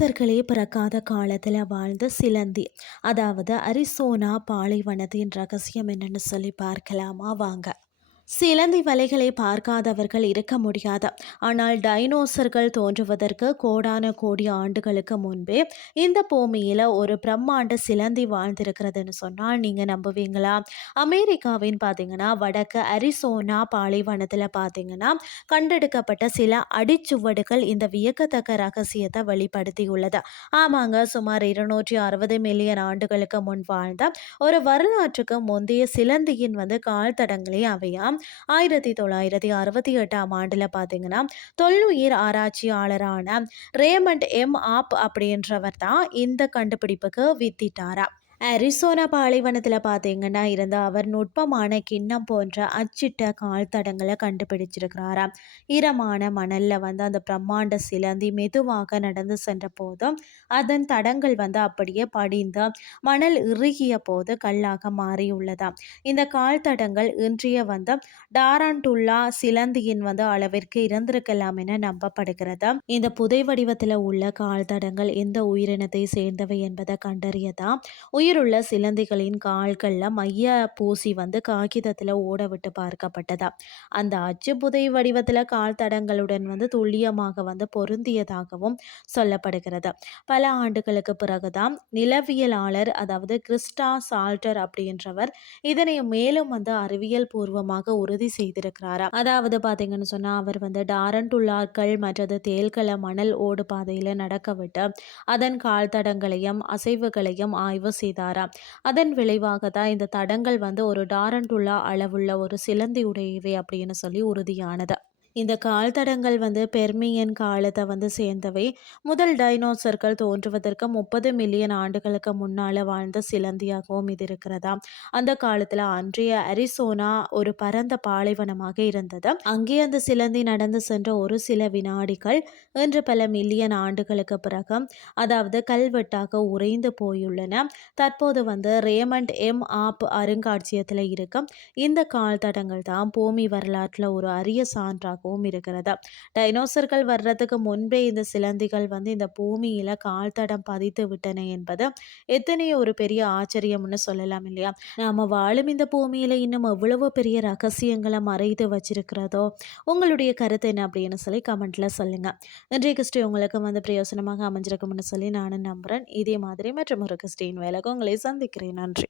பிள்ளைகளே பிறக்காத காலத்தில் வாழ்ந்த சிலந்தி. அதாவது அரிசோனா பாலைவனத்தின் ரகசியம் என்னன்னு சொல்லி பார்க்கலாமா? வாங்க. சிலந்தி வலைகளை பார்க்காதவர்கள் இருக்க முடியாது. ஆனால் டைனோசர்கள் தோன்றுவதற்கு கோடான கோடி ஆண்டுகளுக்கு முன்பே இந்த பூமியில் ஒரு பிரம்மாண்ட சிலந்தி வாழ்ந்திருக்கிறதுன்னு சொன்னால் நீங்கள் நம்புவீங்களா? அமெரிக்காவின் பார்த்தீங்கன்னா வடக்கு அரிசோனா பாலைவனத்தில் பார்த்தீங்கன்னா கண்டெடுக்கப்பட்ட சில அடிச்சுவடுகள் இந்த வியக்கத்தக்க ரகசியத்தை வெளிப்படுத்தியுள்ளது. ஆமாங்க சுமார் இருநூற்றி அறுபது மில்லியன் ஆண்டுகளுக்கு முன் வாழ்ந்த ஒரு வரலாற்றுக்கு முந்தைய சிலந்தியின் வந்து கால் தடங்களே அவையாம். ஆயிரத்தி தொள்ளாயிரத்தி அறுபத்தி எட்டாம் ஆண்டில் பார்த்தீங்கன்னா தொல்லுயிர் ஆராய்ச்சியாளரான ரேமண்ட் எம் ஆப் அப்படின்றவர் தான் இந்த கண்டுபிடிப்புக்கு வித்திட்டாரா. அரிசோனா பாலைவனத்தில் பார்த்தீங்கன்னா இருந்த அவர் நுட்பமான கிண்ணம் போன்ற அச்சிட்ட கால் தடங்களை கண்டுபிடிச்சிருக்கிறாராம். ஈரமான மணலில் வந்து அந்த பிரம்மாண்ட சிலந்தி மெதுவாக நடந்து சென்ற போதும் அதன் தடங்கள் வந்து அப்படியே படிந்து மணல் இறுகிய போது கல்லாக மாறியுள்ளதாம். இந்த கால் தடங்கள் இன்றைய வந்து டாரான்டுல்லா சிலந்தியின் வந்து அளவிற்கு இருந்திருக்கலாம் என நம்பப்படுகிறது. இந்த புதை வடிவத்தில் உள்ள கால் தடங்கள் எந்த உயிரினத்தை சேர்ந்தவை என்பதை கண்டறியதான் உயிர் உயிருள்ள சிலந்திகளின் கால்களில் மைய பூசி வந்து காகிதத்தில் ஓட விட்டு பார்க்கப்பட்டதா. அந்த அச்சு புதை வடிவத்தில் கால் தடங்களுடன் வந்து துல்லியமாக வந்து பொருந்தியதாகவும் சொல்லப்படுகிறது. பல ஆண்டுகளுக்கு பிறகுதான் நிலவியலாளர் அதாவது கிறிஸ்டா சால்டர் அப்படின்றவர் இதனை மேலும் வந்து அறிவியல் பூர்வமாக உறுதி செய்திருக்கிறாரா. அதாவது பார்த்தீங்கன்னு சொன்னால் அவர் வந்து டாரண்டுல்லாக்கள் மற்றது தேல்கள மணல் ஓடு பாதையில் நடக்க விட்டு அதன் கால் தடங்களையும் அசைவுகளையும் ஆய்வு செய்தார் செய்தாராம் அதன் விளைவாக தான் இந்த தடங்கள் வந்து ஒரு டாரண்டுல்லா அளவுள்ள ஒரு சிலந்தி உடையவை அப்படின்னு சொல்லி உறுதியானது. இந்த கால் தடங்கள் வந்து பெர்மியன் காலத்தை வந்து சேர்ந்தவை. முதல் டைனோசர்கள் தோன்றுவதற்கு முப்பது மில்லியன் ஆண்டுகளுக்கு முன்னால் வாழ்ந்த சிலந்தியாகவும் இது இருக்கிறதா அந்த காலத்தில் அன்றைய அரிசோனா ஒரு பரந்த பாலைவனமாக இருந்தது. அங்கே அந்த சிலந்தி நடந்து சென்ற ஒரு சில வினாடிகள் இன்று பல மில்லியன் ஆண்டுகளுக்கு பிறகு அதாவது கல்வெட்டாக உறைந்து போயுள்ளன. தற்போது வந்து ரேமண்ட் எம். ஆப். அருங்காட்சியகத்தில் இருக்கும் இந்த கால் தடங்கள் தான் பூமி வரலாற்றில் ஒரு அரிய சான்றாக உருவாகவும் இருக்கிறது? டைனோசர்கள் வர்றதுக்கு முன்பே இந்த சிலந்திகள் வந்து இந்த பூமியில கால் தடம் பதித்து விட்டன என்பது எத்தனையோ ஒரு பெரிய ஆச்சரியம்னு சொல்லலாம் இல்லையா? நாம வாழும் இந்த பூமியில இன்னும் எவ்வளவு பெரிய ரகசியங்களை மறைத்து வச்சிருக்கிறதோ? உங்களுடைய கருத்து என்ன அப்படின்னு சொல்லி கமெண்ட்ல சொல்லுங்க. இன்றைய கிறிஸ்டி உங்களுக்கு வந்து பிரயோசனமாக அமைஞ்சிருக்கும்னு சொல்லி நானும் நம்புறேன். இதே மாதிரி மற்றும் ஒரு கிறிஸ்டின் வேலைக்கு உங்களை சந்திக்கிறேன். நன்றி.